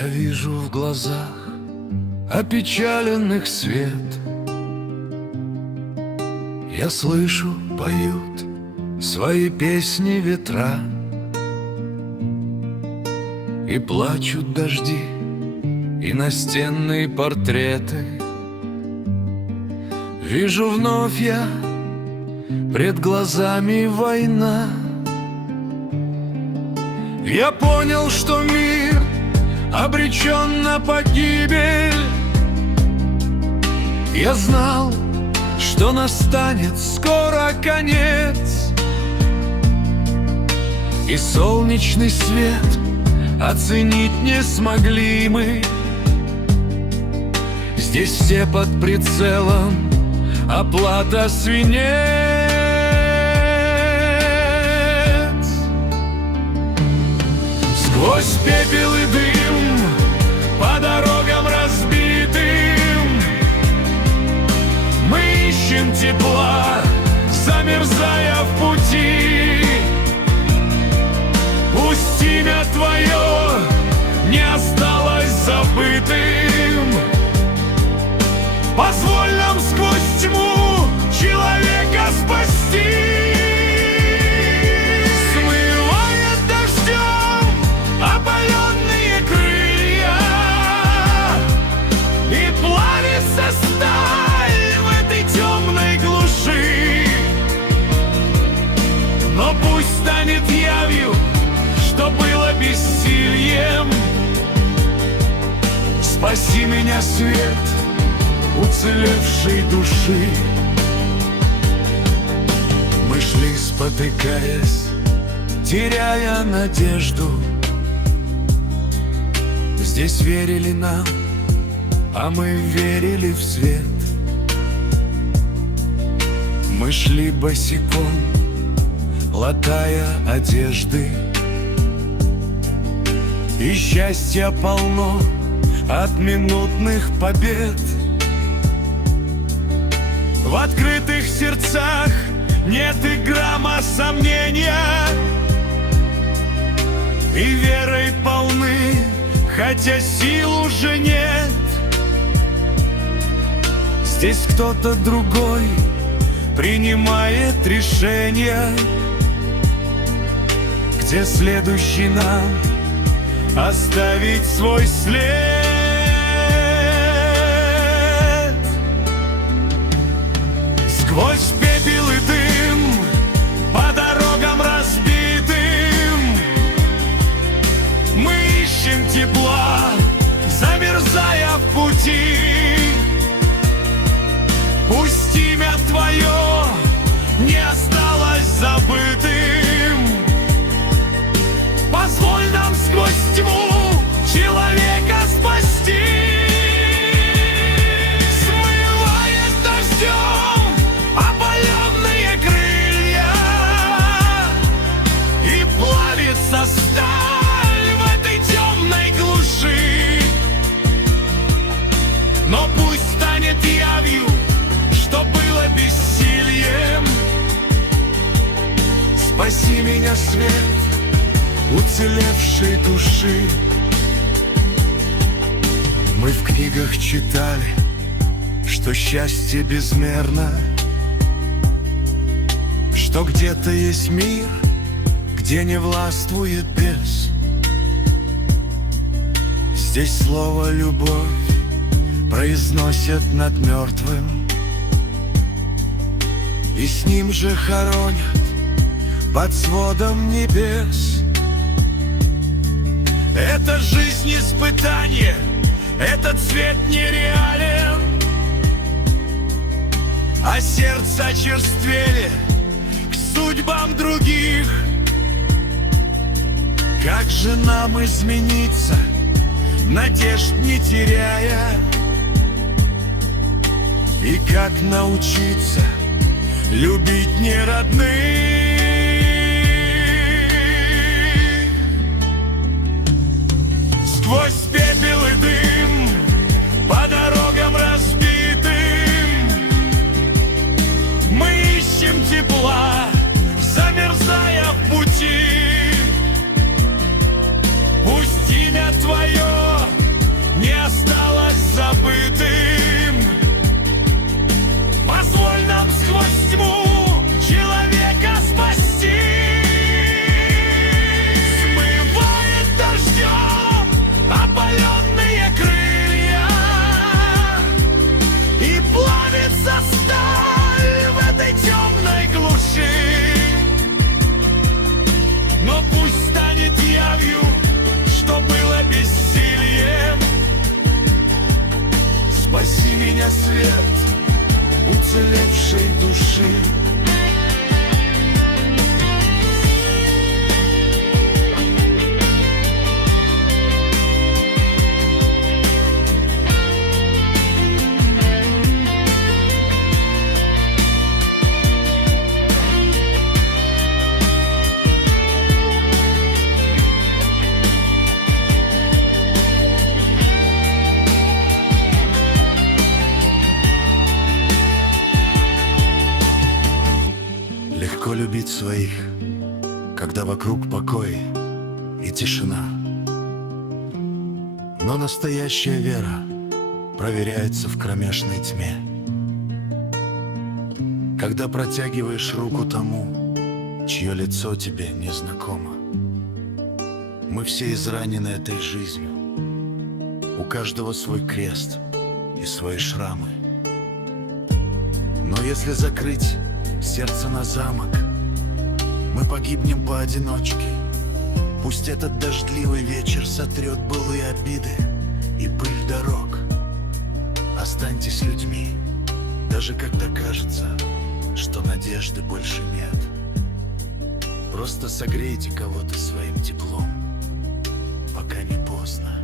Я вижу в глазах опечаленных свет. Я слышу, поют свои песни ветра, и плачут дожди, и настенные портреты. Вижу вновь я пред глазами война. Я понял, что мир обречен на погибель. Я знал, что настанет скоро конец, и солнечный свет оценить не смогли мы. Здесь все под прицелом, оплата свинец. Сквозь пепел и дым по дорогам разбитым мы ищем тепла, замерзая в пути. Пусть имя твое не осталось забытым. Позволь нам сквозь тьму человека спасти. Смывает дождем опаленные крылья, и плавится сталь в этой темной глуши. Но пусть станет явью, что было бессильем. Спаси меня, свет уцелевшей души. Мы шли, спотыкаясь, теряя надежду. Здесь верили нам, а мы верили в свет. Мы шли босиком, латая одежды, и счастья полно от минутных побед. В открытых сердцах нет и грамма сомнения, и верой полны, хотя сил уже нет. Здесь кто-то другой принимает решение, где следующий нам оставить свой след. Сквозь пепел и дым по дорогам разбитым мы ищем тепла, замерзая в пути. Пусть имя твое не осталось забытым. Позволь нам сквозь тьму человека спасти. Смывает дождем опаленные крылья, и плавится сталь в этой темной глуши. Но пусть станет явью, что было бессильем. Спаси меня, свет уцелевшей души. Мы в книгах читали, что счастье безмерно, что где-то есть мир, где не властвует бес. Здесь слово «любовь» произносят над мертвым, и с ним же хоронят под сводом небес. Это жизнь испытание, этот свет нереален, а сердца очерствели к судьбам других. Как же нам измениться, надежд не теряя, и как научиться любить неродных? Сквозь пепел и дым по дорогам разбитым мы ищем тепла, замерзая в пути. Пусть имя твое Заставь в этой темной глуши, но пусть станет явью, что было бессилием. Спаси меня, свет уцелевшей души. Легко любить своих, когда вокруг покой и тишина. Но настоящая вера проверяется в кромешной тьме. Когда протягиваешь руку тому, чье лицо тебе незнакомо. Мы все изранены этой жизнью. У каждого свой крест и свои шрамы. Но если закрыть сердце на замок, мы погибнем поодиночке. Пусть этот дождливый вечер сотрет былые обиды и пыль дорог. Останьтесь людьми, даже когда кажется, что надежды больше нет. Просто согрейте кого-то своим теплом, пока не поздно.